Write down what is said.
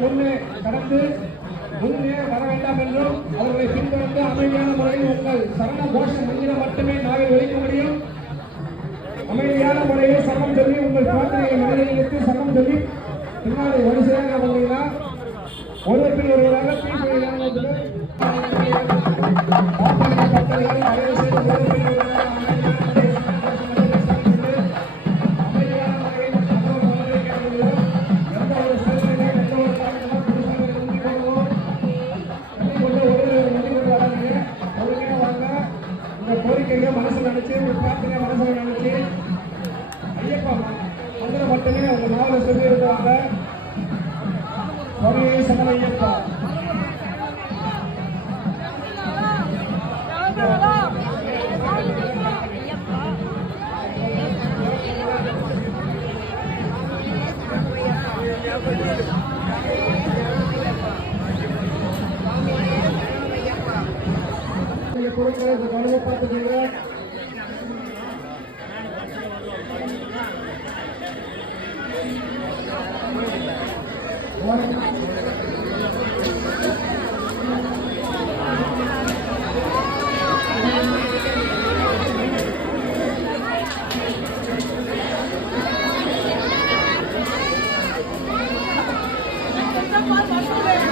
முன்னே கடந்து முன்னே வர வேண்டாம் என்றும் அவர்களை பின்தொடர்ந்து அமைதியான முறையில் உங்கள் சரண கோஷம் மந்திரம் மட்டுமே நாங்கள் ஒழிக்க முடியும். அமைதியான முறையில் சரணம் சொல்லி உங்கள் பிரார்த்தனைகளை மனதில் வைத்து சரணம் சொல்லி பின்னாடி வரிசையாக வந்தீங்கன்னா ஒருவர் பின் ஒருவராக கோரிக்கைகளை மனசில் நினைச்சு பிரார்த்தனை மனசில் நினைச்சு ஐயப்பா மந்திரம் மட்டுமே உங்க நாவலை சொல்லி இருக்கிறாங்க. சுவாமியே சரணம் ஐயப்பா. பொருட்களை இந்த கனவை பார்த்துக்கீங்க. Come on.